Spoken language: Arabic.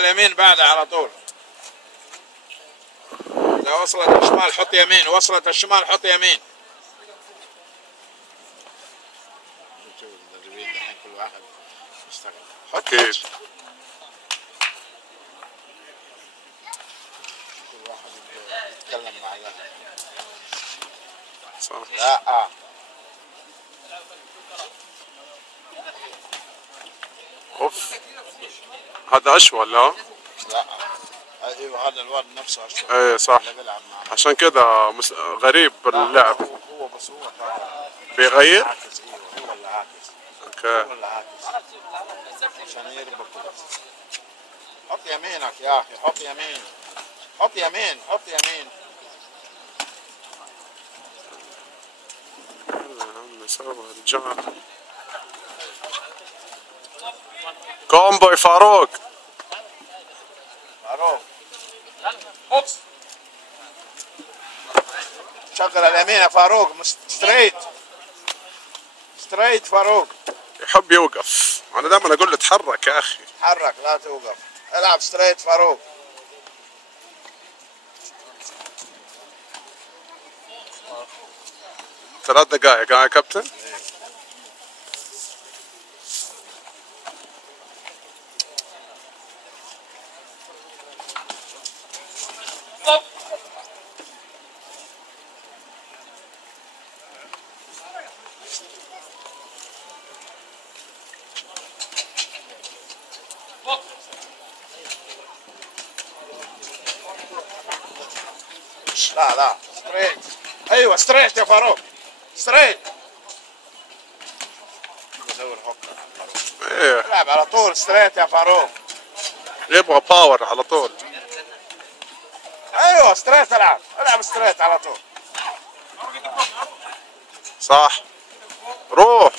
اليمين بعدها على طول. إذا وصلت الشمال حط يمين، وصلت الشمال حط يمين. شوف المدربين الحين كل واحد يشتغل. أكيد. كل واحد يتكلم مع الله. صح. لا اوف، هذا اشوى لا؟ لا ايوه هذا الواد نفسه اشوف. ايه صح، اللي بيلعب معه عشان كذا غريب باللعب. هو بس هو بيغير؟ عاكس. ايوه هو اللي عاكس. اوكي. هو اللي عاكس عشان يربط بس. حط يمينك يا اخي، حط يمين، حط يمين، حط يمين. يلا يا عم سوا رجال. كومبو يا فاروق. فاروق شغل اليمين يا فاروق، ستريت ستريت. فاروق يحب يوقف، انا دائما اقول له اتحرك يا اخي. تحرك لا توقف، العب ستريت فاروق. 3 دقائق يا كابتن. لا ستريت. ايوه ستريت يا فاروق، ستريت. بدور حكم فاروق. ايه العب على طول ستريت يا فاروق. يبغى باور على طول. ايوه ستريت، العب ستريت على طول. صح، روح.